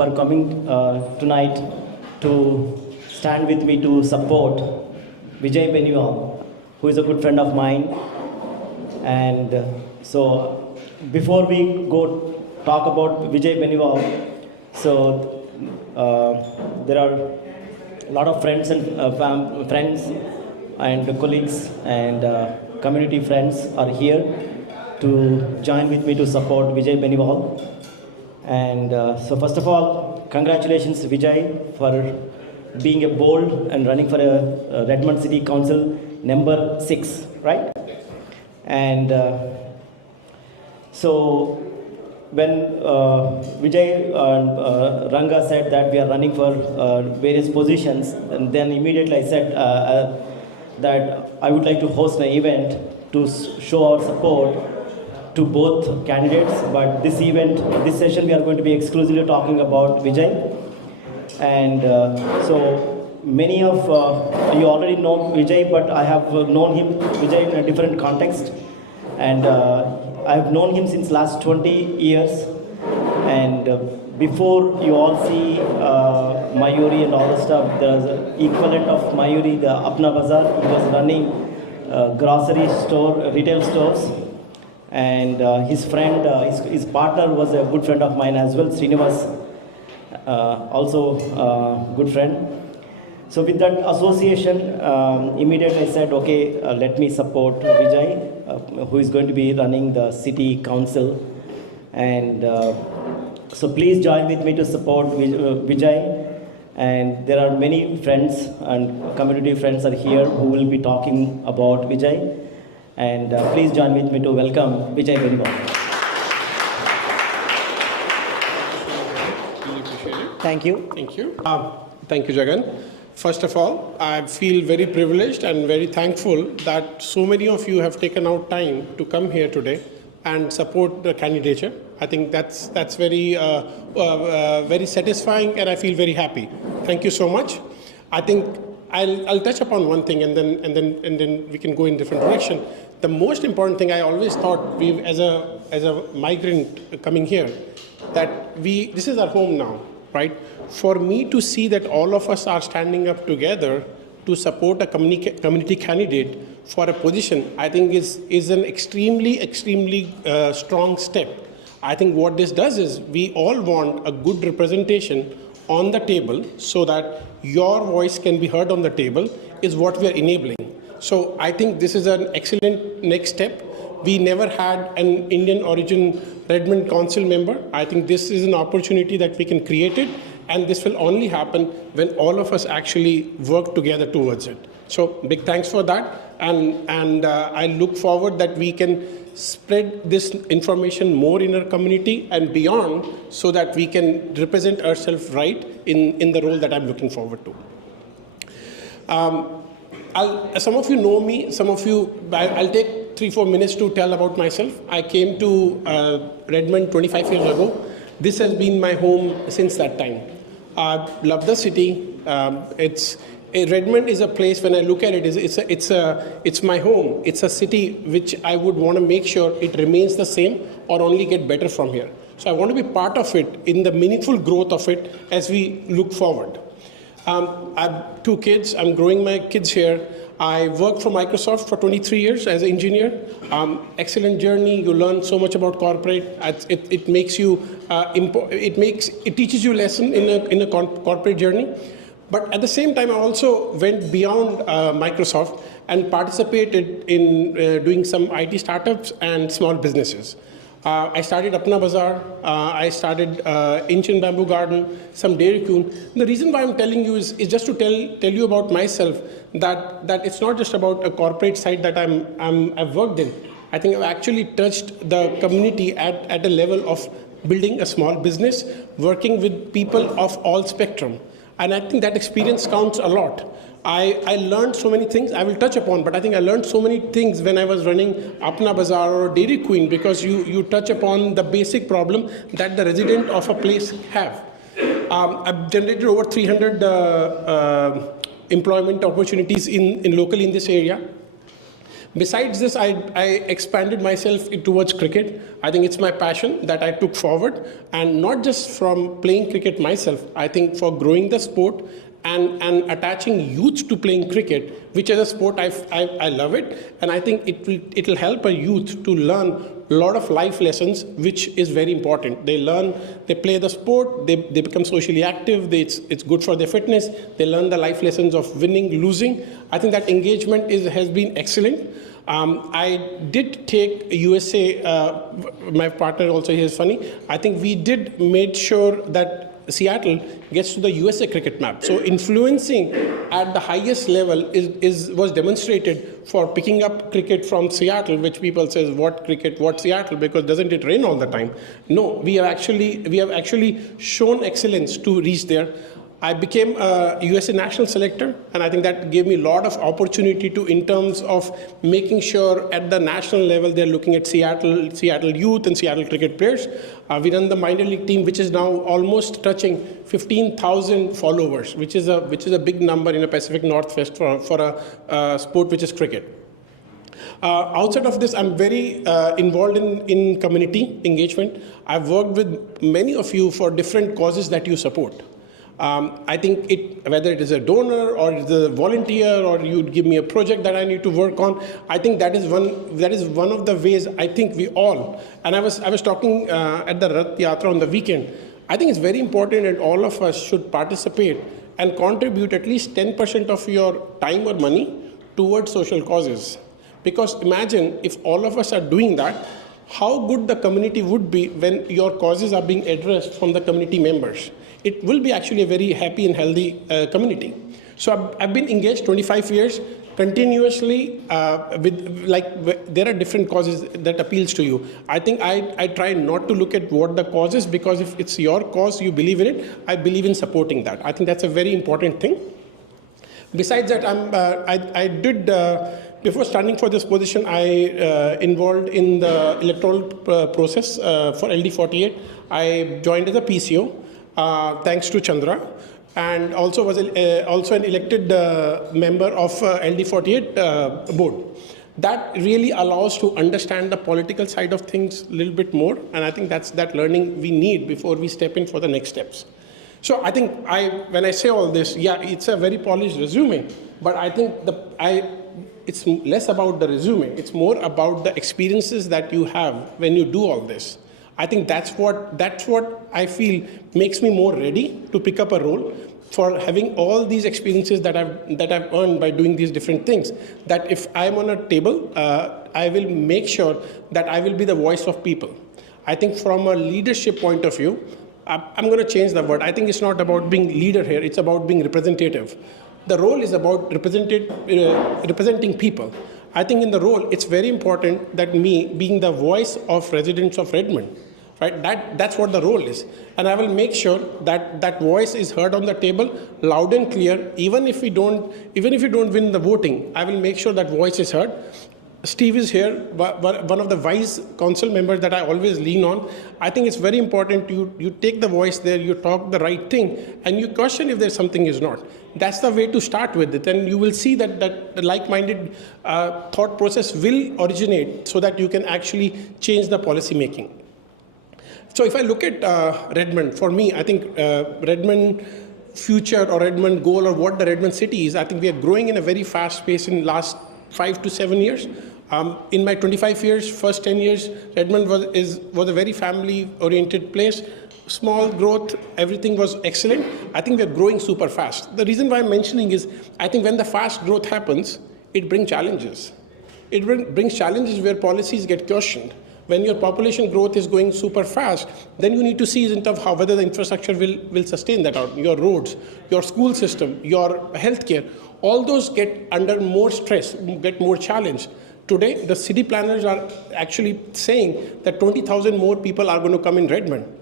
for coming tonight to stand with me to support Vijay Beniwal, who is a good friend of mine. And so before we go talk about Vijay Beniwal, so there are a lot of friends and friends and colleagues and community friends are here to join with me to support Vijay Beniwal. And so first of all, congratulations Vijay for being a bold and running for a Redmond City Council number 6, right? And so when Vijay and Ranga said that we are running for various positions, and then immediately I said that I would like to host an event to show our support to both candidates. But this event, this session, we are going to be exclusively talking about Vijay. And so many of you already know Vijay, but I have known him, Vijay, in a different context. And I have known him since last 20 years. And before you all see Mayuri and all the stuff, there's an equivalent of Mayuri, the Apna Bazaar. He was running grocery store, retail stores. And his friend, his partner was a good friend of mine as well, Srinivas, also a good friend. So with that association, immediately I said, okay, let me support Vijay, who is going to be running the city council. And so please join with me to support Vijay. And there are many friends and community friends are here who will be talking about Vijay. And please join with me to welcome Vijay Beniwal. Really appreciate it. Thank you. Thank you. Thank you, Jagan. First of all, I feel very privileged and very thankful that so many of you have taken out time to come here today and support the candidature. I think that's very very satisfying, and I feel very happy. Thank you so much. I think I'll touch upon one thing, and then we can go in different direction. The most important thing I always thought, we as a migrant coming here, that this is our home now, right? For me to see that all of us are standing up together to support a community candidate for a position, I think is an extremely strong step. I think what this does is we all want a good representation on the table so that your voice can be heard on the table is what we are enabling. So I think this is an excellent next step. We never had an Indian origin Redmond Council member. I think this is an opportunity that we can create it, and this will only happen when all of us actually work together towards it. So big thanks for that, and I look forward that we can spread this information more in our community and beyond, so that we can represent ourselves right in the role that I'm looking forward to. Some of you know me, some of you, I'll take 3-4 minutes to tell about myself. I came to Redmond 25 years ago. This has been my home since that time. I love the city. Redmond is a place, when I look at it, it's my home. It's a city which I would want to make sure it remains the same or only get better from here. So I want to be part of it in the meaningful growth of it as we look forward. I have 2 kids. I'm growing my kids here. I worked for Microsoft for 23 years as an engineer. Excellent journey. You learn so much about corporate. It makes you, it teaches you a lesson in a corporate journey. But at the same time, I also went beyond Microsoft and participated in doing some IT startups and small businesses. I started Apna Bazaar, I started Ancient Bamboo Garden, some Dairy Queen. The reason why I'm telling you is just to tell you about myself, that it's not just about a corporate side that I've worked in. I think I've actually touched the community at a level of building a small business, working with people of all spectrum. And I think that experience counts a lot. I learned so many things I will touch upon, but I think I learned so many things when I was running Apna Bazaar or Dairy Queen, because you touch upon the basic problem that the resident of a place have. I've generated over 300 employment opportunities locally in this area. Besides this, I expanded myself towards cricket. I think it's my passion that I took forward, and not just from playing cricket myself. I think for growing the sport and attaching youth to playing cricket, which is a sport I love it, and I think it'll help a youth to learn a lot of life lessons, which is very important. They play the sport, they become socially active, it's good for their fitness, they learn the life lessons of winning, losing. I think that engagement has been excellent. I did take USA, my partner also here is funny, I think we did made sure that Seattle gets to the USA cricket map. So influencing at the highest level was demonstrated for picking up cricket from Seattle, which people says, what cricket, what Seattle, because doesn't it rain all the time? No, we have actually shown excellence to reach there. I became a USA national selector, and I think that gave me a lot of opportunity in terms of making sure at the national level they're looking at Seattle youth and Seattle cricket players. We run the minor league team, which is now almost touching 15,000 followers, which is a big number in the Pacific Northwest for a sport which is cricket. Outside of this, I'm very involved in community engagement. I've worked with many of you for different causes that you support. I think whether it is a donor or it's a volunteer or you'd give me a project that I need to work on, I think that is one of the ways I think we all, and I was talking at the Rath Yatra on the weekend, I think it's very important that all of us should participate and contribute at least 10% of your time or money towards social causes. Because imagine if all of us are doing that, how good the community would be when your causes are being addressed from the community members. It will be actually a very happy and healthy community. So I've been engaged 25 years continuously there are different causes that appeals to you. I think I try not to look at what the cause is, because if it's your cause, you believe in it, I believe in supporting that. I think that's a very important thing. Besides that, I did, before standing for this position, I involved in the electoral process for LD48. I joined as a PCO. Thanks to Chandra, and also was also an elected member of LD48 board. That really allows to understand the political side of things a little bit more, and I think that's that learning we need before we step in for the next steps. So I think when I say all this, yeah, it's a very polished resume, but I think it's less about the resume, it's more about the experiences that you have when you do all this. I think that's what I feel makes me more ready to pick up a role, for having all these experiences that I've earned by doing these different things. That if I'm on a table, I will make sure that I will be the voice of people. I think from a leadership point of view, I'm going to change the word. I think it's not about being leader here, it's about being representative. The role is about representing people. I think in the role, it's very important that me being the voice of residents of Redmond, right? That's what the role is. And I will make sure that that voice is heard on the table, loud and clear. Even if you don't win the voting, I will make sure that voice is heard. Steve is here, one of the vice council members that I always lean on. I think it's very important you take the voice there, you talk the right thing, and you question if there's something is not. That's the way to start with it, and you will see that the like-minded thought process will originate so that you can actually change the policy making. So if I look at Redmond, for me, I think Redmond future or Redmond goal or what the Redmond city is, I think we are growing in a very fast pace in the last 5 to 7 years. In my 25 years, first 10 years, Redmond was a very family-oriented place. Small growth, everything was excellent. I think we are growing super fast. The reason why I'm mentioning is, I think when the fast growth happens, it brings challenges. It brings challenges where policies get questioned. When your population growth is going super fast, then you need to see in terms of whether the infrastructure will sustain that out. Your roads, your school system, your healthcare, all those get under more stress, get more challenge. Today, the city planners are actually saying that 20,000 more people are going to come in Redmond.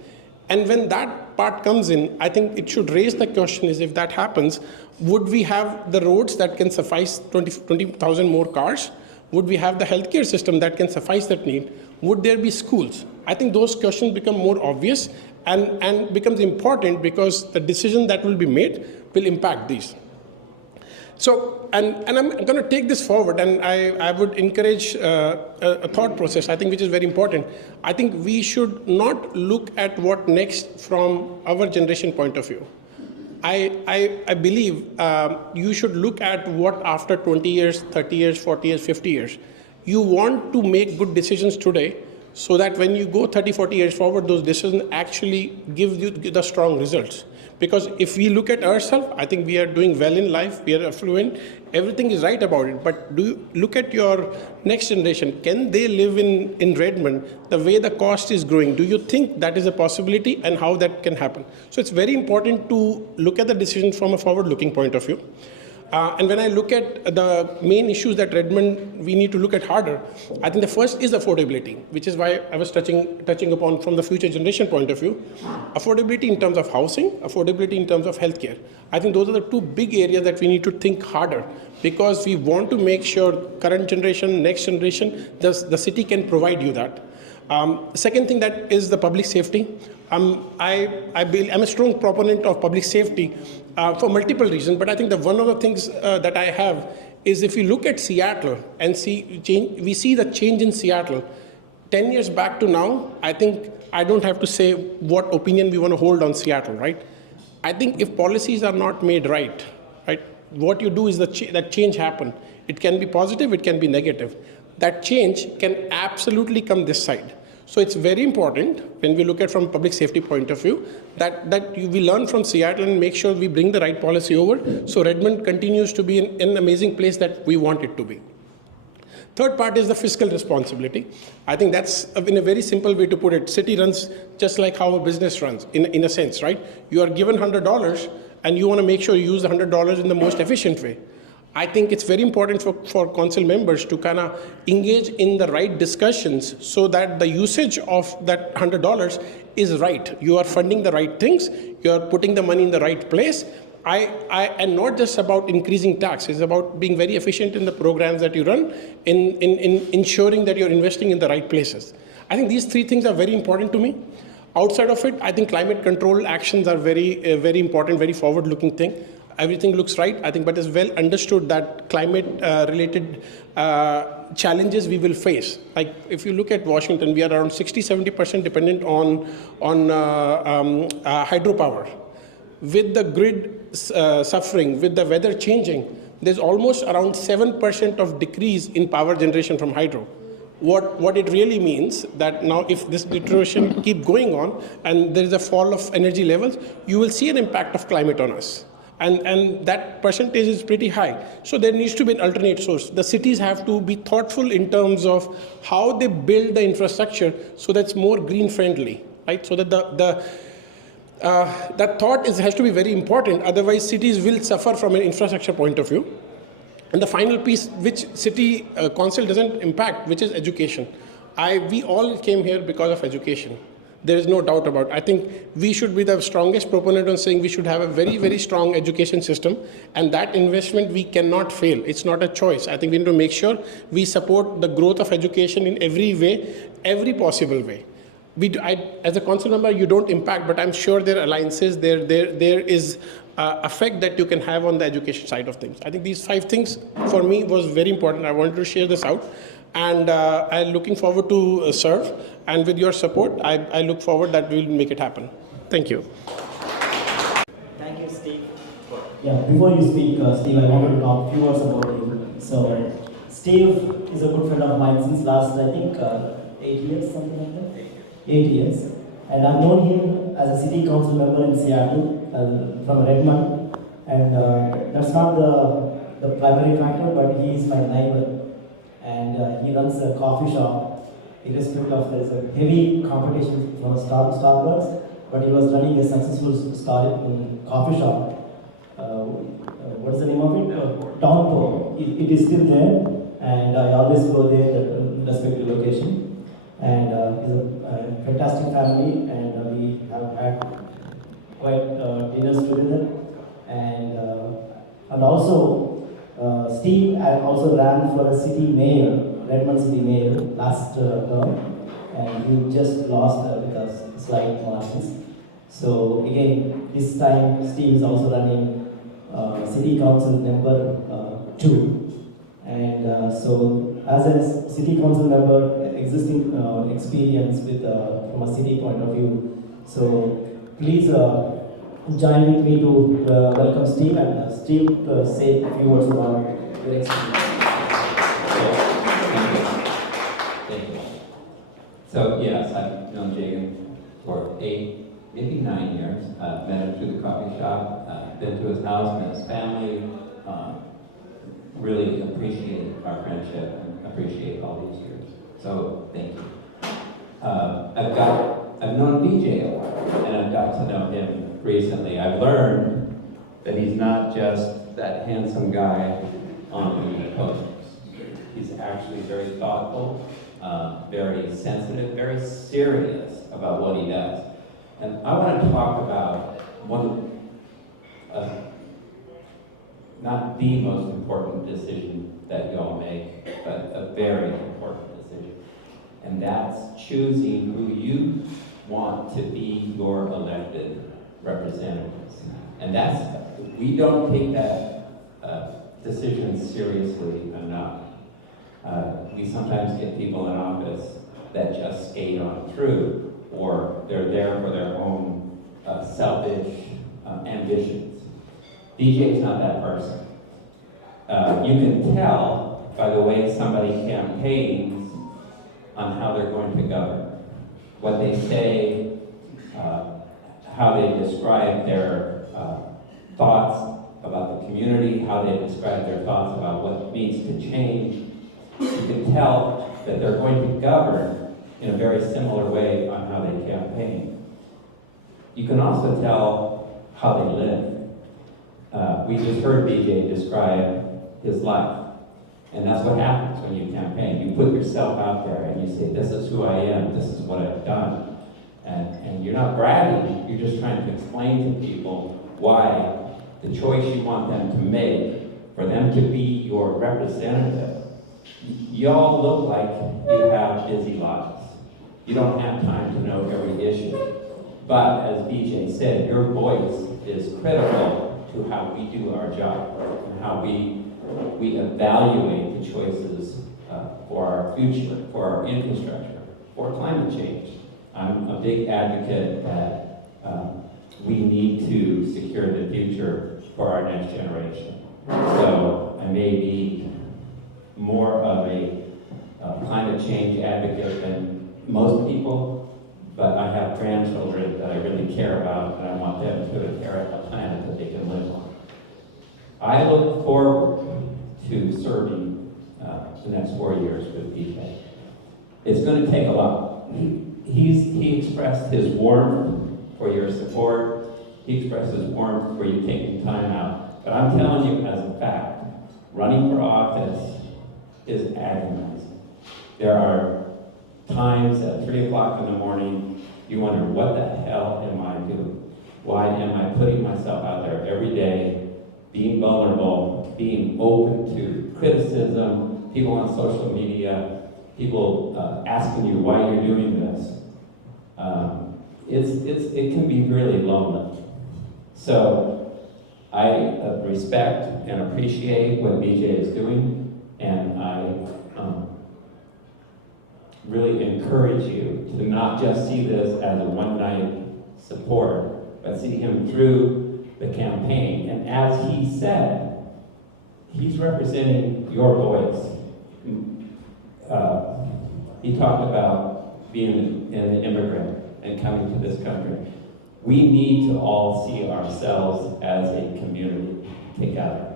And when that part comes in, I think it should raise the question is, if that happens, would we have the roads that can suffice 20,000 more cars? Would we have the healthcare system that can suffice that need? Would there be schools? I think those questions become more obvious and becomes important because the decision that will be made will impact these. So, and I'm going to take this forward, and I would encourage a thought process, I think, which is very important. I think we should not look at what next from our generation point of view. I believe you should look at what after 20 years, 30 years, 40 years, 50 years. You want to make good decisions today so that when you go 30, 40 years forward, those decisions actually give you the strong results. Because if we look at ourselves, I think we are doing well in life, we are affluent, everything is right about it. But do you look at your next generation? Can they live in Redmond the way the cost is growing? Do you think that is a possibility, and how that can happen? So it's very important to look at the decision from a forward-looking point of view. And when I look at the main issues that Redmond we need to look at harder, I think the first is affordability, which is why I was touching upon from the future generation point of view. Affordability in terms of housing, affordability in terms of healthcare. I think those are the two big areas that we need to think harder, because we want to make sure current generation, next generation, the city can provide you that. Second thing that is the public safety. I'm a strong proponent of public safety for multiple reasons, but I think that one of the things that I have is, if you look at Seattle and we see the change in Seattle 10 years back to now. I think I don't have to say what opinion we want to hold on Seattle, right? I think if policies are not made right, what you do is that change happen. It can be positive, it can be negative. That change can absolutely come this side. So it's very important when we look at from public safety point of view that we learn from Seattle and make sure we bring the right policy over, so Redmond continues to be an amazing place that we want it to be. Third part is the fiscal responsibility. I think that's, in a very simple way to put it, city runs just like how a business runs, in a sense, right? You are given $100 and you want to make sure you use the $100 in the most efficient way. I think it's very important for council members to kind of engage in the right discussions so that the usage of that $100 is right. You are funding the right things, you are putting the money in the right place. And not just about increasing tax, it's about being very efficient in the programs that you run, in ensuring that you're investing in the right places. I think these three things are very important to me. Outside of it, I think climate control actions are very important, very forward-looking thing. Everything looks right, I think, but it's well understood that climate-related challenges we will face. Like if you look at Washington, we are around 60-70% dependent on hydropower. With the grid suffering, with the weather changing, there's almost around 7% of decrease in power generation from hydro. What it really means that now if this deterioration keep going on and there is a fall of energy levels, you will see an impact of climate on us. And that percentage is pretty high. So there needs to be an alternate source. The cities have to be thoughtful in terms of how they build the infrastructure so that's more green friendly, right? So that that thought has to be very important. Otherwise, cities will suffer from an infrastructure point of view. And the final piece, which city council doesn't impact, which is education. We all came here because of education. There is no doubt about it. I think we should be the strongest proponent on saying we should have a very, very strong education system, and that investment we cannot fail. It's not a choice. I think we need to make sure we support the growth of education in every way, every possible way. As a council member, you don't impact, but I'm sure there are alliances, there is effect that you can have on the education side of things. I think these 5 things for me was very important. I wanted to share this out. And I'm looking forward to serve. And with your support, I look forward that we'll make it happen. Thank you. Thank you, Steve. Yeah, before you speak, Steve, I wanted to talk a few words about you. So, Steve is a good friend of mine since last, I think, 8 years, something like that? 8 years. And I've known him as a city council member in Seattle, from Redmond. And that's not the primary factor, but he is my neighbor. And he runs a coffee shop, irrespective of there's a heavy competition from Starbucks, but he was running a successful coffee shop. What is the name of it? Downpour. It is still there, and I always go there at the respective location. And it's a fantastic family, and we have had quite dinners together. And also, Steve also ran for a city mayor, Redmond city mayor, last term, and he just lost with a slight margins. So again, this time Steve is also running city council member too. And so, as a city council member, existing experience with from a city point of view, so please join with me to welcome Steve and Steve say a few words about your experience. Thank you. So yes, I've known Jagan for 8, maybe 9 years. Met him through the coffee shop, been to his house, met his family. Really appreciate our friendship and appreciate all these years. So thank you. I've known Vijay a while, and I've got to know him recently. I've learned that he's not just that handsome guy on the posters. He's actually very thoughtful, very sensitive, very serious about what he does. And I want to talk about one of, not the most important decision that you all make, but a very important decision. And that's choosing who you want to be your elected representatives. And we don't take that decision seriously enough. We sometimes get people in office that just skate on through, or they're there for their own selfish ambitions. DJ's not that person. You can tell by the way somebody campaigns on how they're going to govern. What they say, how they describe their thoughts about the community, how they describe their thoughts about what needs to change. You can tell that they're going to govern in a very similar way on how they campaign. You can also tell how they live. We just heard Vijay describe his life. And that's what happens when you campaign. You put yourself out there and you say, this is who I am, this is what I've done. And you're not bragging, you're just trying to explain to people why the choice you want them to make for them to be your representative. Y'all look like you have busy lives. You don't have time to know every issue. But as Vijay said, your voice is critical to how we do our job and how we evaluate the choices for our future, for our infrastructure, for climate change. I'm a big advocate that we need to secure the future for our next generation. So I may be more of a climate change advocate than most people, but I have grandchildren that I really care about, and I want them to inherit a planet that they can live on. I look forward to serving the next 4 years with Vijay. It's going to take a lot. He expressed his warmth for your support. He expressed his warmth for you taking time out. But I'm telling you as a fact, running for office is agonizing. There are times at 3 o'clock in the morning, you wonder, what the hell am I doing? Why am I putting myself out there every day, being vulnerable, being open to criticism, people on social media, people asking you why you're doing this? It can be really lonely. So I respect and appreciate what Vijay is doing, and I really encourage you to not just see this as a one-night support, but see him through the campaign. And as he said, he's representing your voice. He talked about being an immigrant and coming to this country. We need to all see ourselves as a community together.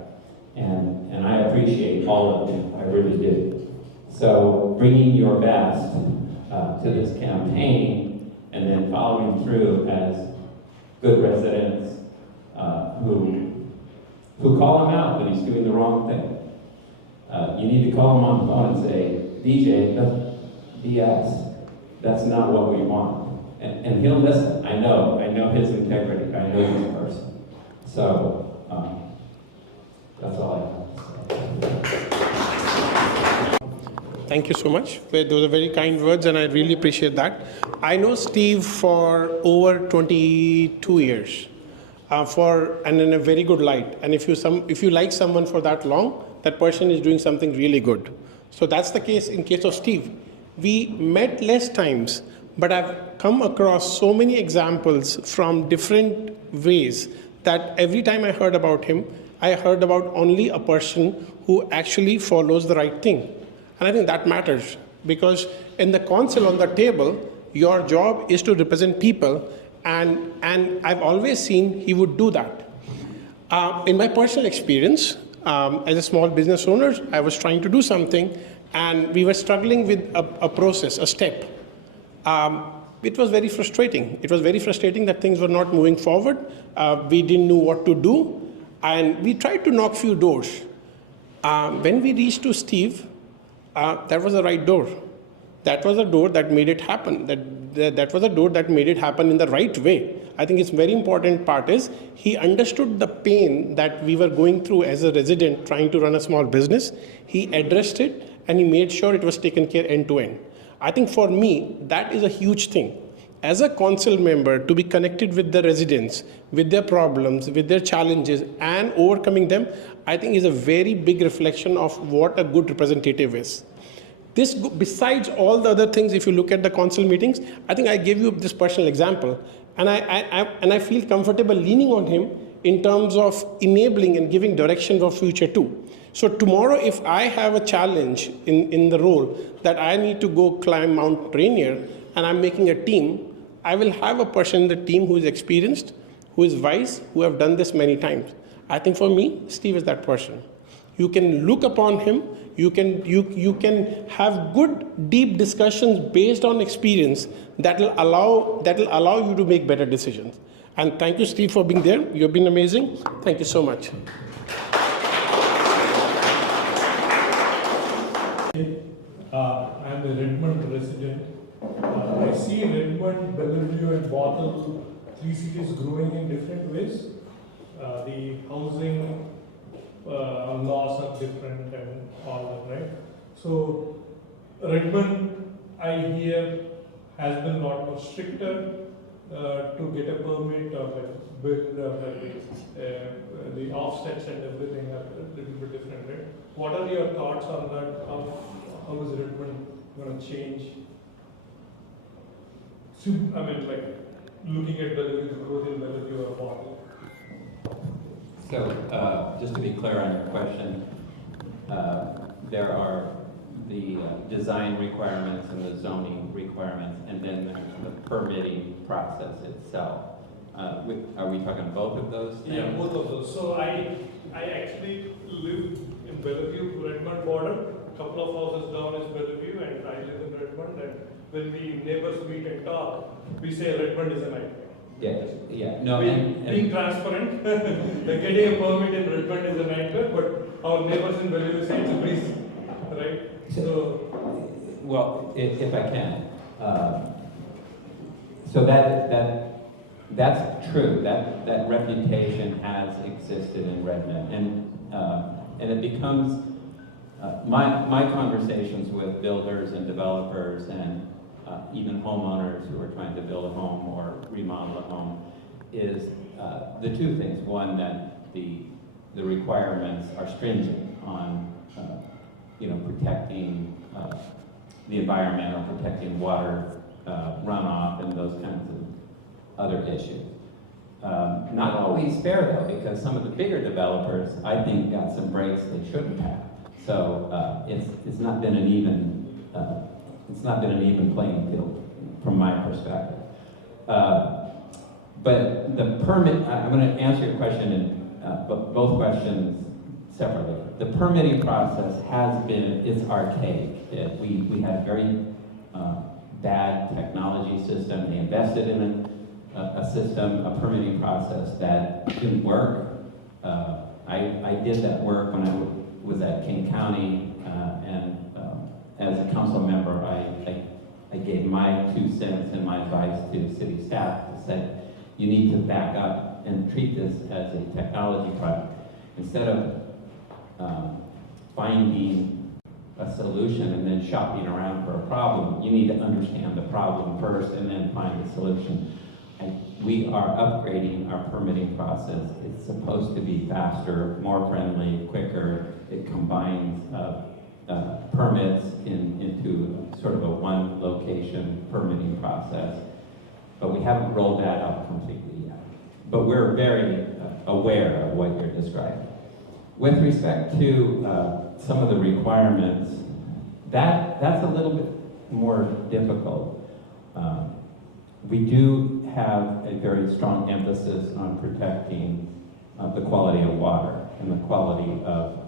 And I appreciate all of you, I really do. So bringing your best to this campaign and then following through as good residents who call him out when he's doing the wrong thing. You need to call him on the phone and say, DJ, that's BS. That's not what we want. And he'll listen. I know his integrity. I know his person. So that's all I have to say. Thank you so much. Those are very kind words, and I really appreciate that. I know Steve for over 22 years, and in a very good light. And if you like someone for that long, that person is doing something really good. So that's the case in case of Steve. We met less times, but I've come across so many examples from different ways that every time I heard about him, I heard about only a person who actually follows the right thing. And I think that matters because in the council on the table, your job is to represent people, and I've always seen he would do that. In my personal experience, as a small business owner, I was trying to do something, and we were struggling with a process, a step. It was very frustrating. It was very frustrating that things were not moving forward. We didn't know what to do, and we tried to knock few doors. When we reached to Steve, that was the right door. That was a door that made it happen. That was a door that made it happen in the right way. I think it's very important part is he understood the pain that we were going through as a resident trying to run a small business. He addressed it and he made sure it was taken care end to end. I think for me, that is a huge thing. As a council member, to be connected with the residents, with their problems, with their challenges, and overcoming them, I think is a very big reflection of what a good representative is. This, besides all the other things, if you look at the council meetings, I think I gave you this personal example, and I feel comfortable leaning on him in terms of enabling and giving direction for future too. So tomorrow, if I have a challenge in the role that I need to go climb Mount Rainier, and I'm making a team, I will have a person in the team who is experienced, who is wise, who have done this many times. I think for me, Steve is that person. You can look upon him. You can have good, deep discussions based on experience that will allow you to make better decisions. And thank you, Steve, for being there. You've been amazing. Thank you so much. I'm a Redmond resident. I see Redmond, Bellevue, and Bottle, three cities growing in different ways. The housing laws are different and all that, right? So Redmond, I hear, has been a lot more stricter to get a permit or like build the offsets and everything are a little bit different, right? What are your thoughts on that? How is Redmond going to change? I mean, like looking at Bellevue, the growth in Bellevue or Bottle. So, just to be clear on your question, there are the design requirements and the zoning requirements, and then there's the permitting process itself. Are we talking both of those things? Yeah, both of those. So I actually live in Bellevue, Redmond border. A couple of houses down is Bellevue, and I live in Redmond. And when we neighbors meet and talk, we say Redmond is a nightmare. Yeah, no, being transparent, getting a permit in Redmond is a nightmare, but our neighbors in Bellevue say it's a breeze, right? So, well, if I can, so that's true. That reputation has existed in Redmond, and it becomes my conversations with builders and developers and even homeowners who are trying to build a home or remodel a home is the two things. One, that the requirements are stringent on protecting the environment or protecting water runoff and those kinds of other issues. Not always fair though, because some of the bigger developers, I think, got some breaks they shouldn't have. So it's not been an even playing field from my perspective. But the permit, I'm going to answer your question in both questions separately. The permitting process it's archaic. We had a very bad technology system. They invested in a system, a permitting process that didn't work. I did that work when I was at King County, and as a council member, I gave my 2 cents and my advice to city staff to say, you need to back up and treat this as a technology project. Instead of finding a solution and then shopping around for a problem, you need to understand the problem first and then find a solution. And we are upgrading our permitting process. It's supposed to be faster, more friendly, quicker. It combines permits into sort of a one location permitting process. But we haven't rolled that out completely yet. But we're very aware of what you're describing. With respect to some of the requirements, that's a little bit more difficult. We do have a very strong emphasis on protecting the quality of water and the quality of,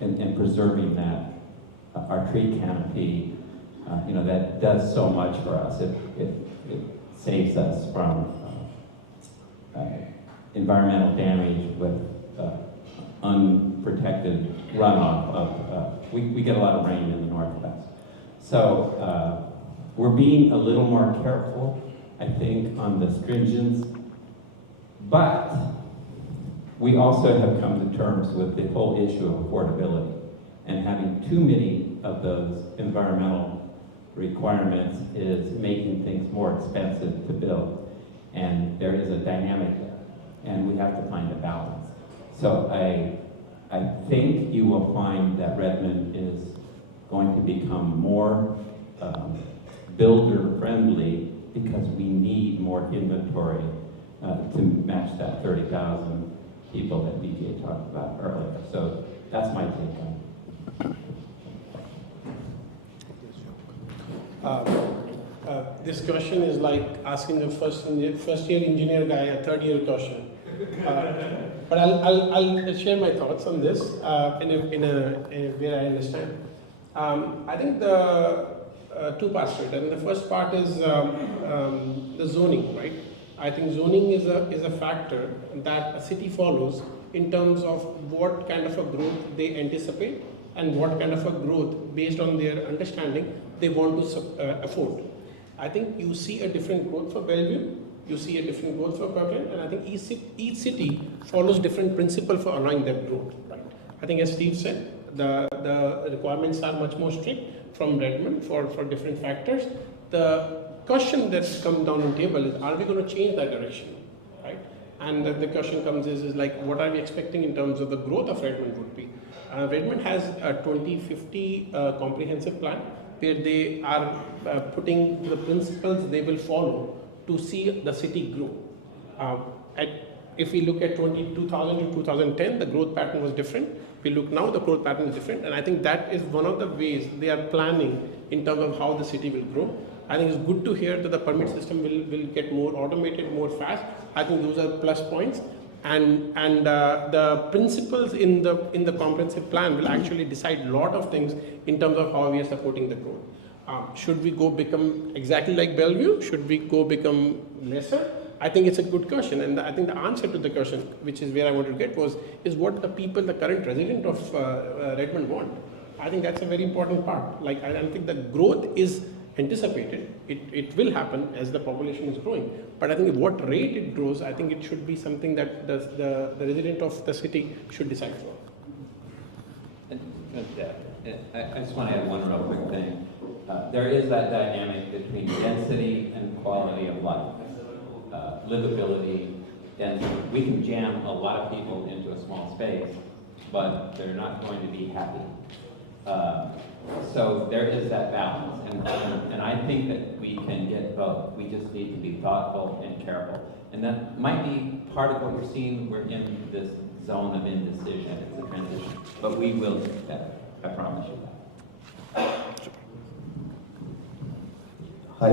and preserving that. Our tree canopy, that does so much for us. It saves us from environmental damage with unprotected runoff of, we get a lot of rain in the Northwest. So we're being a little more careful, I think, on the stringence, but we also have come to terms with the whole issue of affordability, and having too many of those environmental requirements is making things more expensive to build, and there is a dynamic there, and we have to find a balance. So I think you will find that Redmond is going to become more builder-friendly because we need more inventory to match that 30,000 people that Vijay talked about earlier. So that's my take on it. This question is like asking a first-year engineer guy a third-year question. But I'll share my thoughts on this in a way I understand. I think the two parts to it, and the first part is the zoning, right? I think zoning is a factor that a city follows in terms of what kind of a growth they anticipate and what kind of a growth, based on their understanding, they want to afford. I think you see a different growth for Bellevue, you see a different growth for Kirkland, and I think each city follows different principles for allowing that growth. Right? I think as Steve said, the requirements are much more strict from Redmond for different factors. The question that's come down on the table is, are we going to change that direction? Right? And the question comes is like, what are we expecting in terms of the growth of Redmond would be? Redmond has a 2050 comprehensive plan where they are putting the principles they will follow to see the city grow. If we look at 2000 to 2010, the growth pattern was different. We look now, the growth pattern is different. And I think that is one of the ways they are planning in terms of how the city will grow. I think it's good to hear that the permit system will get more automated, more fast. I think those are plus points. And the principles in the comprehensive plan will actually decide a lot of things in terms of how we are supporting the growth. Should we go become exactly like Bellevue? Should we go become lesser? I think it's a good question, and I think the answer to the question, which is where I wanted to get, is what the people, the current resident of Redmond want. I think that's a very important part. Like, I think the growth is anticipated. It will happen as the population is growing. But I think what rate it grows, I think it should be something that the resident of the city should decide for. I just want to add one real quick thing. There is that dynamic between density and quality of life. Livability, density. We can jam a lot of people into a small space, but they're not going to be happy. So there is that balance, and I think that we can get both. We just need to be thoughtful and careful. And that might be part of what you're seeing. We're in this zone of indecision. It's a transition, but we will get better. I promise you that. Hi,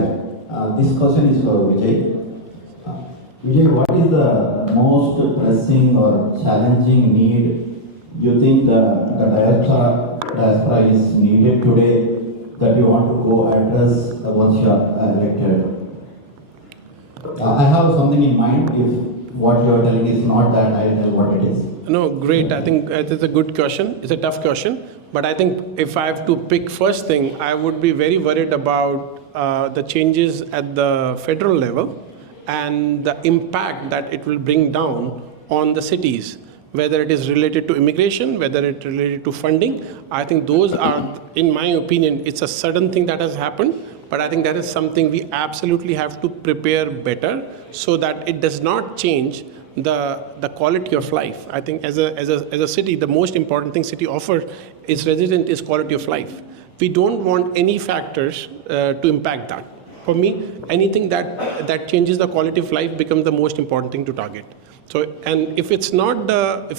this question is for Vijay. Vijay, what is the most pressing or challenging need you think the diaspora is needed today that you want to go address once you are elected? I have something in mind. If what you are telling is not that, I will tell what it is. No, great. I think it's a good question. It's a tough question. But I think if I have to pick first thing, I would be very worried about the changes at the federal level and the impact that it will bring down on the cities, whether it is related to immigration, whether it is related to funding. I think those are, in my opinion, it's a sudden thing that has happened, But I think that is something we absolutely have to prepare better so that it does not change the quality of life. I think as a city, the most important thing city offers its resident is quality of life. We don't want any factors to impact that. For me, anything that changes the quality of life becomes the most important thing to target. So, and if it's not the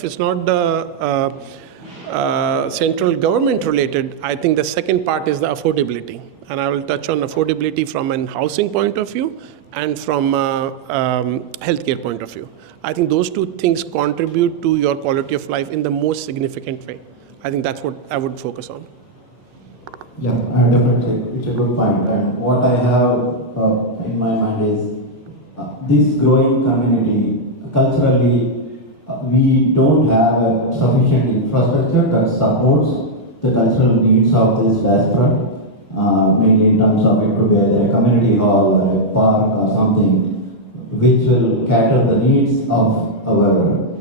central government related, I think the second part is the affordability, and I will touch on affordability from an housing point of view and from healthcare point of view. I think those two things contribute to your quality of life in the most significant way. I think that's what I would focus on. Yeah, definitely. It's a good point. And what I have in my mind is this growing community, culturally, we don't have a sufficient infrastructure that supports the cultural needs of this diaspora, mainly in terms of it could be either a community hall, a park or something, which will cater the needs of our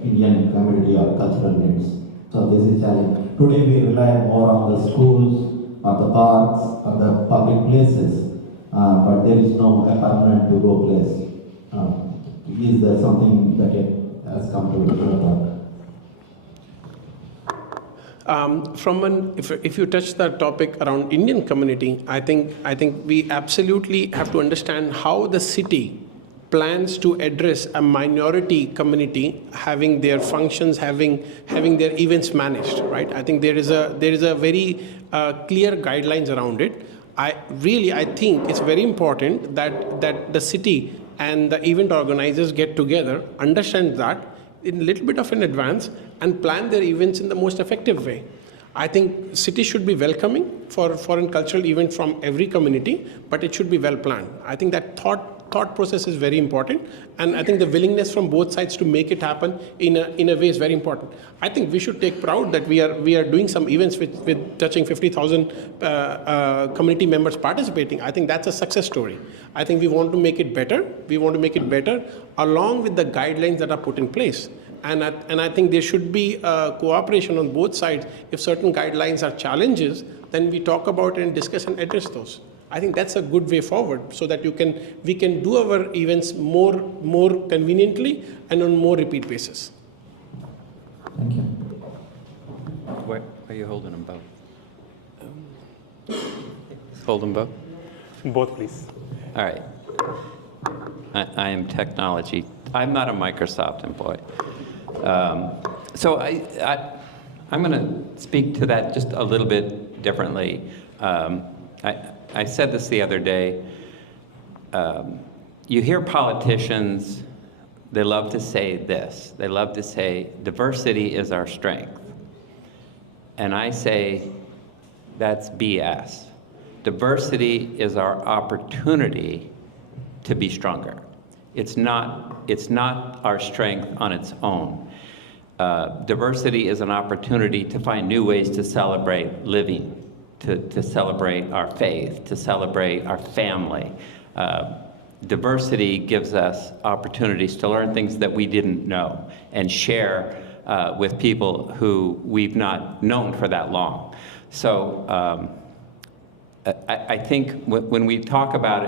Indian community or cultural needs. So this is challenge. Today we rely more on the schools, or the parks, or the public places, but there is no permanent to-go place. Is there something that has come to your thought? If you touch that topic around Indian community, I think we absolutely have to understand how the city plans to address a minority community having their functions, having their events managed, right? I think there is a very clear guidelines around it. I think it's very important that the city and the event organizers get together, understand that in a little bit of an advance, and plan their events in the most effective way. I think city should be welcoming for foreign cultural event from every community, but it should be well planned. I think that thought process is very important, and I think the willingness from both sides to make it happen in a way is very important. I think we should take proud that we are doing some events with touching 50,000 community members participating. I think that's a success story. I think we want to make it better. We want to make it better along with the guidelines that are put in place. And I think there should be cooperation on both sides. If certain guidelines are challenges, then we talk about it and discuss and address those. I think that's a good way forward, so that we can do our events more conveniently and on more repeat basis. Thank you. Where are you holding them both? Hold them both? Both, please. All right. I am technology. I'm not a Microsoft employee. So I'm going to speak to that just a little bit differently. I said this the other day. You hear politicians, they love to say this. They love to say, diversity is our strength. And I say, that's BS. Diversity is our opportunity to be stronger. It's not our strength on its own. Diversity is an opportunity to find new ways to celebrate living, to celebrate our faith, to celebrate our family. Diversity gives us opportunities to learn things that we didn't know and share with people who we've not known for that long. So I think when we talk about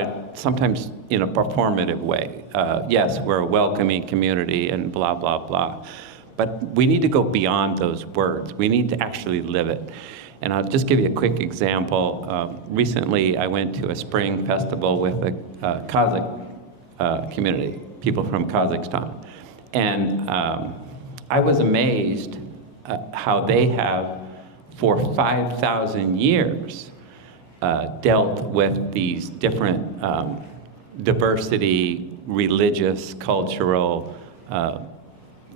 it sometimes in a performative way. Yes, we're a welcoming community and blah, blah, blah. But we need to go beyond those words. We need to actually live it. And I'll just give you a quick example. Recently, I went to a spring festival with a Kazakh community, people from Kazakhstan. And I was amazed how they have, for 5,000 years, dealt with these different diversity, religious, cultural,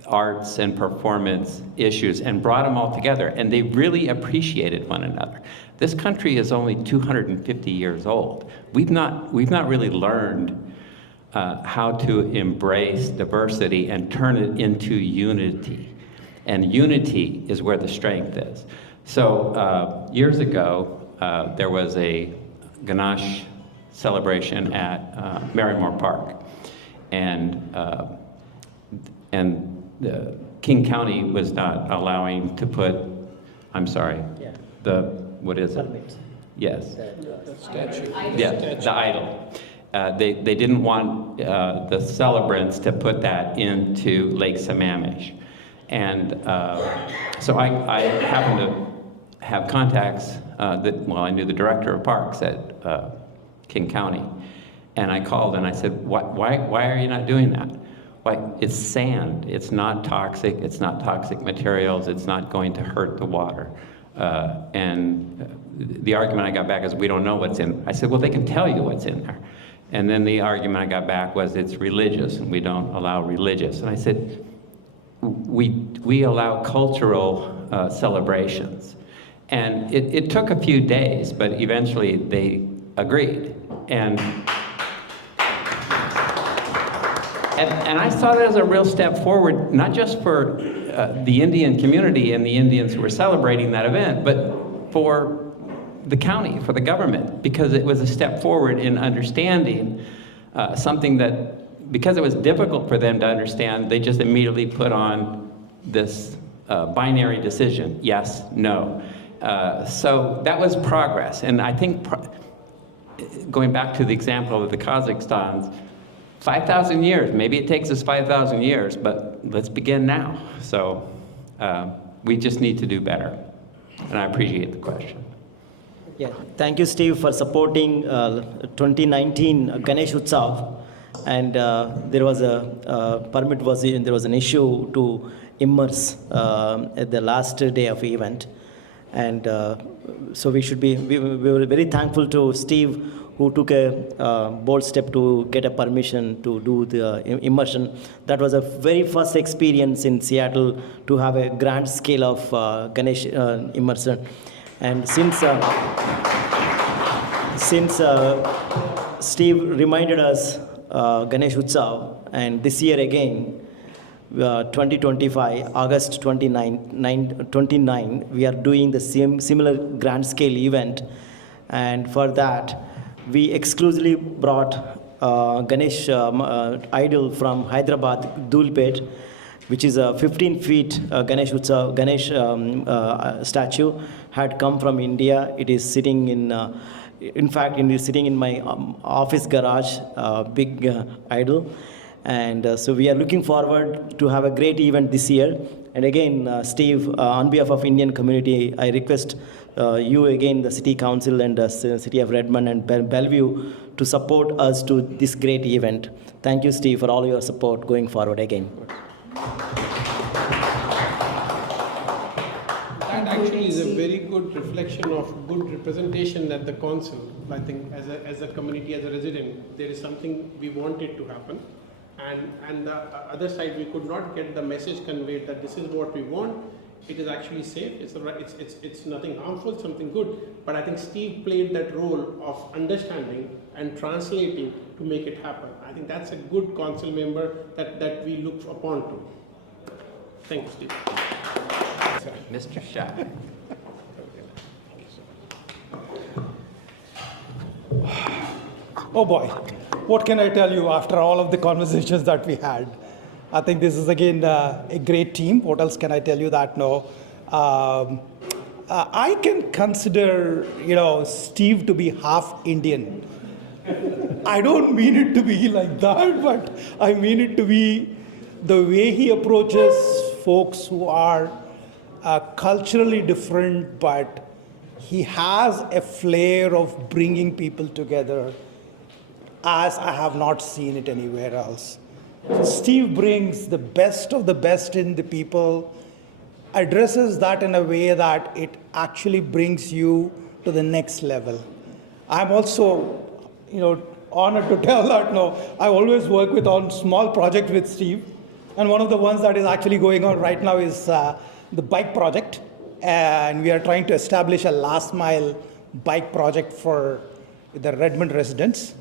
arts and performance issues and brought them all together, and they really appreciated one another. This country is only 250 years old. We've not really learned how to embrace diversity and turn it into unity. And unity is where the strength is. So years ago, there was a Ganesh celebration at Merrimore Park, and King County was not allowing to put, I'm sorry, Yeah. what is it? Yes. Statue. Yeah, the idol. They didn't want the celebrants to put that into Lake Sammamish. And so I happened to have contacts I knew the director of parks at King County. And I called and I said, why are you not doing that? Why? It's sand. It's not toxic. It's not toxic materials. It's not going to hurt the water. And the argument I got back is, we don't know what's in. I said, well, they can tell you what's in there. And then the argument I got back was, it's religious, and we don't allow religious. And I said, we allow cultural celebrations. And it took a few days, but eventually they agreed. And I saw that as a real step forward, not just for the Indian community and the Indians who were celebrating that event, but for the county, for the government, because it was a step forward in understanding something that, because it was difficult for them to understand, they just immediately put on this binary decision, yes, no. So that was progress. And I think, going back to the example of the Kazakhstans, 5,000 years, maybe it takes us 5,000 years, but let's begin now. So we just need to do better. And I appreciate the question. Yeah, thank you, Steve, for supporting 2019 Ganesh Utsav. And there was a permit there was an issue to immerse at the last day of the event. And so we were very thankful to Steve, who took a bold step to get a permission to do the immersion. That was a very first experience in Seattle to have a grand scale of Ganesh immersion. And since Steve reminded us Ganesh Utsav, and this year again, 2025, August 29, we are doing the similar grand scale event. And for that, we exclusively brought Ganesh idol from Hyderabad, Dhulpet, which is a 15 feet Ganesh statue, had come from India. It is sitting in fact, it is sitting in my office garage, big idol. And so we are looking forward to have a great event this year. And again, Steve, on behalf of Indian community, I request you again, the City Council and the City of Redmond and Bellevue, to support us to this great event. Thank you, Steve, for all your support going forward again. That actually is a very good reflection of good representation at the council. I think as a community, as a resident, there is something we wanted to happen. And the other side, we could not get the message conveyed that this is what we want. It is actually safe. It's nothing harmful, something good. But I think Steve played that role of understanding and translating to make it happen. I think that's a good council member that we look upon to. Thank you, Steve. Mr. Shah. Oh boy, what can I tell you after all of the conversations that we had? I think this is again a great team. What else can I tell you that no? I can consider, Steve to be half Indian. I don't mean it to be like that, but I mean it to be the way he approaches folks who are culturally different, but he has a flair of bringing people together as I have not seen it anywhere else. So Steve brings the best of the best in the people, addresses that in a way that it actually brings you to the next level. I'm also, honored to tell that, I always work on small projects with Steve. And one of the ones that is actually going on right now is the bike project. And we are trying to establish a last mile bike project for the Redmond residents.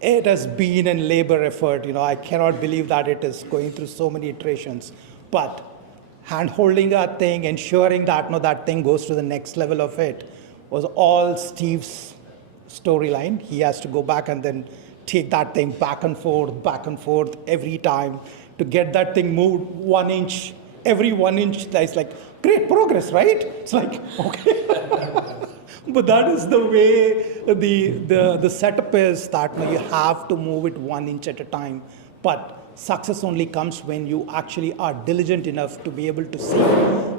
It has been a labor effort. I cannot believe that it is going through so many iterations. But hand-holding that thing, ensuring that that thing goes to the next level of it, was all Steve's storyline. He has to go back and then take that thing back and forth every time to get that thing moved 1 inch. Every 1 inch, that's like, great progress, right? It's like, okay. but that is the way the setup is, that you have to move it 1 inch at a time. But success only comes when you actually are diligent enough to be able to see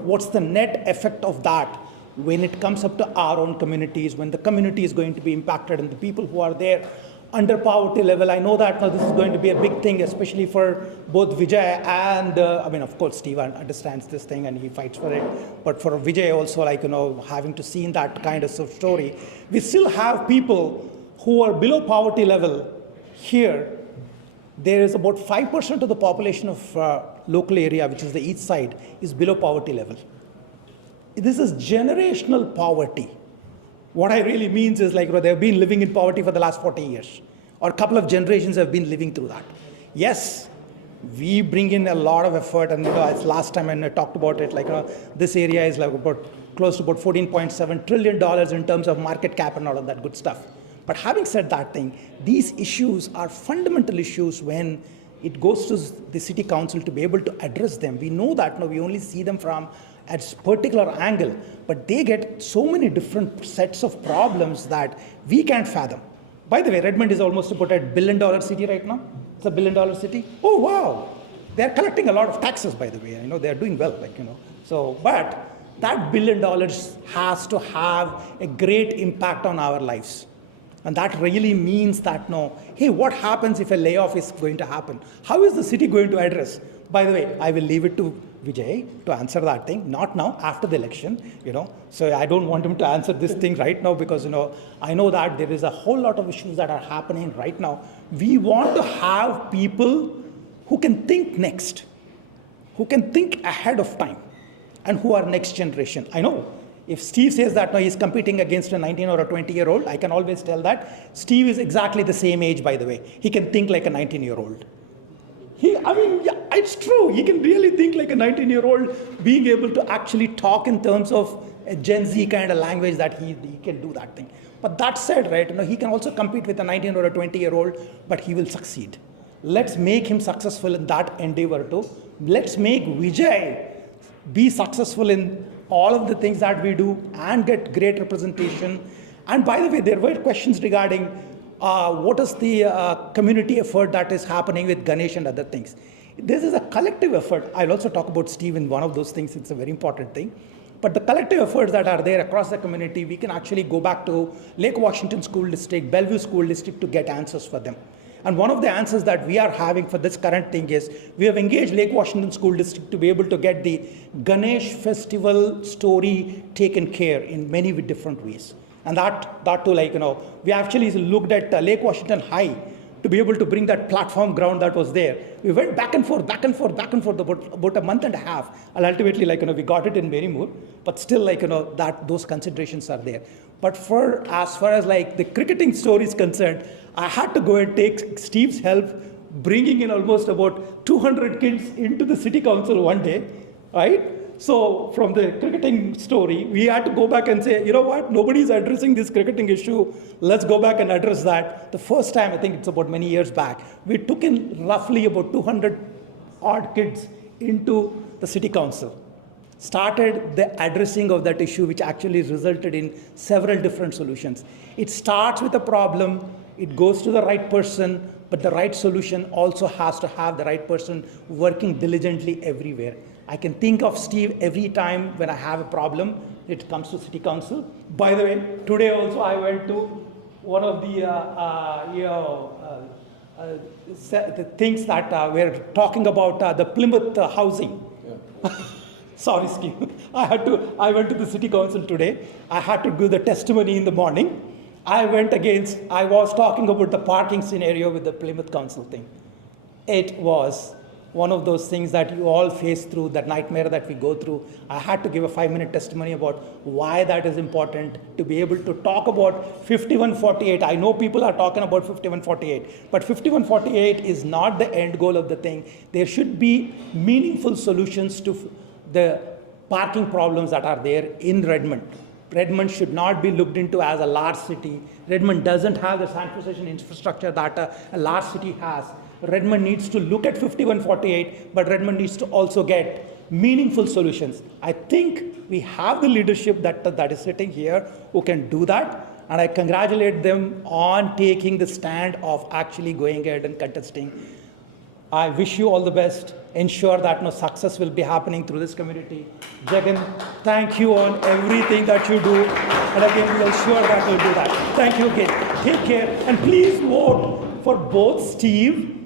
what's the net effect of that when it comes up to our own communities, when the community is going to be impacted and the people who are there under poverty level. I know that now this is going to be a big thing, especially for both Vijay and, of course, Steve understands this thing and he fights for it. But for Vijay also, having to see in that kind of story, we still have people who are below poverty level here. There is about 5% of the population of local area, which is the east side, is below poverty level. This is generational poverty. What I really means is they've been living in poverty for the last 40 years, or a couple of generations have been living through that. Yes, we bring in a lot of effort, and as last time when I talked about it, this area is about close to about $14.7 trillion in terms of market cap and all of that good stuff. But having said that thing, these issues are fundamental issues when it goes to the city council to be able to address them. We know that we only see them from a particular angle, but they get so many different sets of problems that we can't fathom. By the way, Redmond is almost about $1 billion city right now. It's $1 billion city. Oh, wow. They're collecting a lot of taxes, by the way. I know they're doing well, So, but that $1 billion has to have a great impact on our lives. And that really means that, hey, what happens if a layoff is going to happen? How is the city going to address? By the way, I will leave it to Vijay to answer that thing, not now, after the election, So I don't want him to answer this thing right now because, I know that there is a whole lot of issues that are happening right now. We want to have people who can think next, who can think ahead of time, and who are next generation. I know. If Steve says that he's competing against a 19 or a 20-year-old, I can always tell that Steve is exactly the same age, by the way. He can think like a 19-year-old. It's true. He can really think like a 19-year-old, being able to actually talk in terms of a Gen Z kind of language that he can do that thing. But that said, he can also compete with a 19 or a 20-year-old, but he will succeed. Let's make him successful in that endeavor too. Let's make Vijay be successful in all of the things that we do and get great representation. And by the way, there were questions regarding what is the community effort that is happening with Ganesh and other things. This is a collective effort. I'll also talk about Steve in one of those things. It's a very important thing. But the collective efforts that are there across the community, we can actually go back to Lake Washington School District, Bellevue School District to get answers for them. And one of the answers that we are having for this current thing is we have engaged Lake Washington School District to be able to get the Ganesh Festival story taken care in many different ways. And that too, we actually looked at Lake Washington High to be able to bring that platform ground that was there. We went back and forth about a month and a half. And ultimately, we got it in Berrymore, but still, that those considerations are there. But as far as the cricketing story is concerned, I had to go and take Steve's help, bringing in almost about 200 kids into the city council one day, right? So from the cricketing story, we had to go back and say, you know what, nobody's addressing this cricketing issue. Let's go back and address that. The first time, I think it's about many years back, we took in roughly about 200 odd kids into the city council. Started the addressing of that issue, which actually resulted in several different solutions. It starts with a problem, it goes to the right person, but the right solution also has to have the right person working diligently everywhere. I can think of Steve every time when I have a problem, it comes to city council. By the way, today also I went to one of the the things that we're talking about, the Plymouth housing. Yeah. Sorry, Steve. I went to the city council today. I had to do the testimony in the morning. I was talking about the parking scenario with the Plymouth council thing. It was one of those things that you all face through, that nightmare that we go through. I had to give a 5-minute testimony about why that is important, to be able to talk about 5148. I know people are talking about 5148, but 5148 is not the end goal of the thing. There should be meaningful solutions to the parking problems that are there in Redmond. Redmond should not be looked into as a large city. Redmond doesn't have the transportation infrastructure that a large city has. Redmond needs to look at 5148, but Redmond needs to also get meaningful solutions. I think we have the leadership that is sitting here who can do that. And I congratulate them on taking the stand of actually going ahead and contesting. I wish you all the best. Ensure that no success will be happening through this community. Jagan, thank you on everything that you do. And again, we are sure that we'll do that. Thank you again. Take care. And please vote for both Steve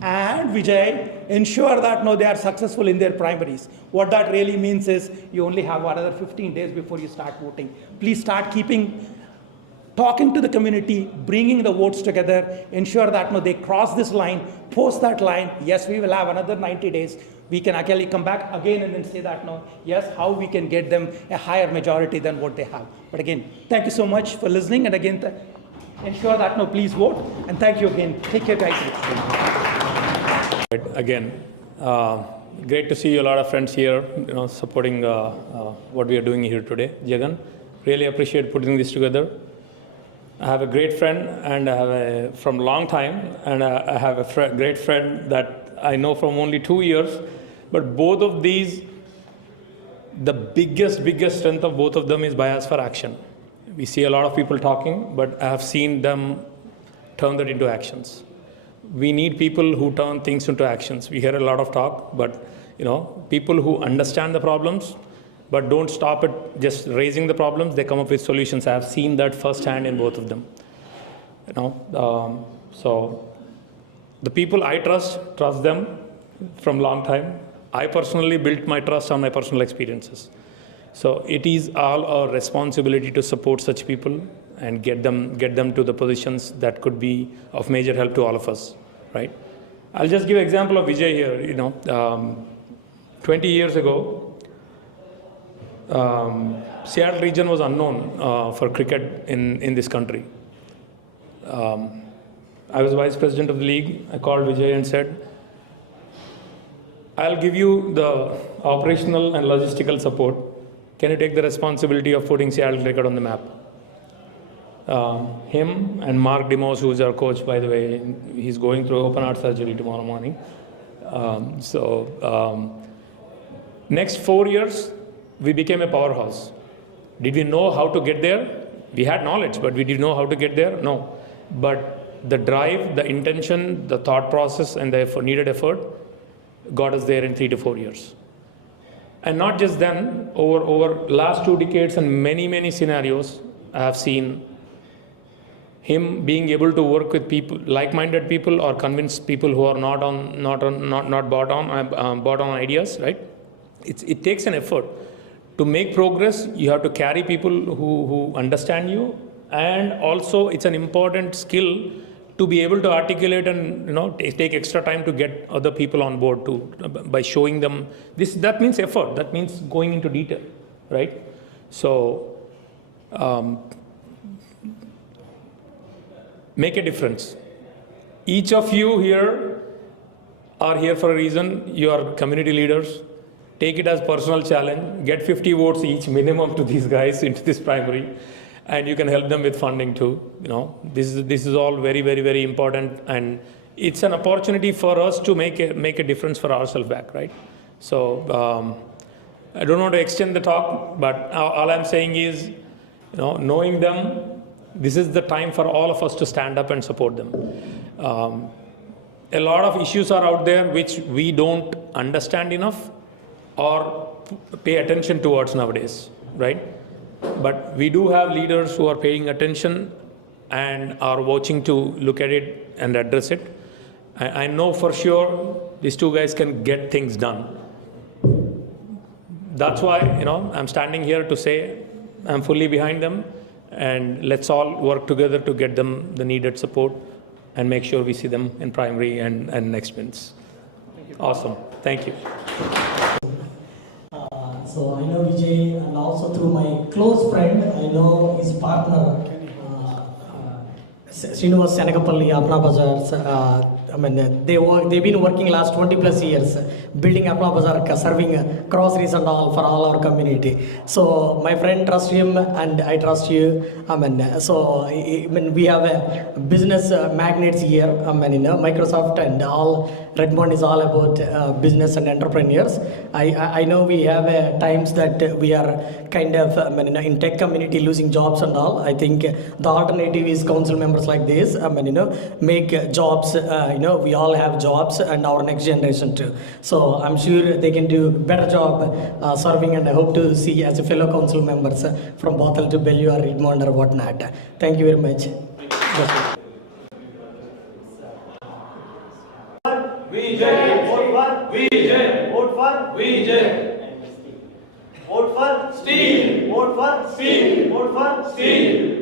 and Vijay. Ensure that no, they are successful in their primaries. What that really means is you only have another 15 days before you start voting. Please start talking to the community, bringing the votes together, ensure that no, they cross this line, post that line. Yes, we will have another 90 days. We can actually come back again and then say that no, yes, how we can get them a higher majority than what they have. But again, thank you so much for listening. And again, ensure that no, please vote. And thank you again. Take care, guys. Again, great to see a lot of friends here, supporting what we are doing here today. Jagan, really appreciate putting this together. I have a great friend, and I have from a long time, and I have a great friend that I know from only 2 years. But both of these, the biggest strength of both of them is bias for action. We see a lot of people talking, but I have seen them turn that into actions. We need people who turn things into actions. We hear a lot of talk, but people who understand the problems, but don't stop at just raising the problems. They come up with solutions. I have seen that firsthand in both of them. So the people I trust them from long time. I personally built my trust on my personal experiences. So it is all our responsibility to support such people and get them to the positions that could be of major help to all of us, right? I'll just give an example of Vijay here. 20 years ago, Seattle region was unknown for cricket in this country. I was vice president of the league. I called Vijay and said, I'll give you the operational and logistical support. Can you take the responsibility of putting Seattle cricket on the map? Him and Mark Demos, who's our coach, by the way, he's going through open heart surgery tomorrow morning. Next 4 years, we became a powerhouse. Did we know how to get there? We had knowledge, but we didn't know how to get there? No. But the drive, the intention, the thought process, and the needed effort got us there in 3 to 4 years. And not just then, over last 2 decades and many scenarios, I have seen him being able to work with people, like-minded people, or convince people who are not bought on ideas, right? It takes an effort. To make progress, you have to carry people who understand you, and also it's an important skill to be able to articulate and take extra time to get other people on board too, by showing them this. That means effort. That means going into detail, right? So make a difference. Each of you here are here for a reason. You are community leaders. Take it as personal challenge. Get 50 votes each minimum to these guys into this primary, and you can help them with funding too. This is all very important, and it's an opportunity for us to make a difference for ourselves back, right? So I don't want to extend the talk, but all I'm saying is, knowing them, this is the time for all of us to stand up and support them. A lot of issues are out there which we don't understand enough or pay attention towards nowadays, right? But we do have leaders who are paying attention and are watching to look at it and address it. I know for sure these 2 guys can get things done. That's why, I'm standing here to say I'm fully behind them, and let's all work together to get them the needed support and make sure we see them in primary and next wins. Awesome. Thank you. So I know Vijay, and also through my close friend, I know his partner, C2S Senagapalli, Apna Bazaar. They've been working last 20 plus years, building Apna Bazaar, serving groceries and all for all our community. So my friend trusts him and I trust you. We have a business magnates here. Microsoft and all. Redmond is all about business and entrepreneurs. I know we have times that we are kind of in tech community losing jobs and all. I think the alternative is council members like this. Make jobs. We all have jobs and our next generation too. So I'm sure they can do better job serving, and I hope to see as a fellow council members from Bothell to Bellevue or Redmond or whatnot. Thank you very much. Vijay, vote for Vijay, vote for Vijay, vote for Steve, vote for Steve, vote for Steve.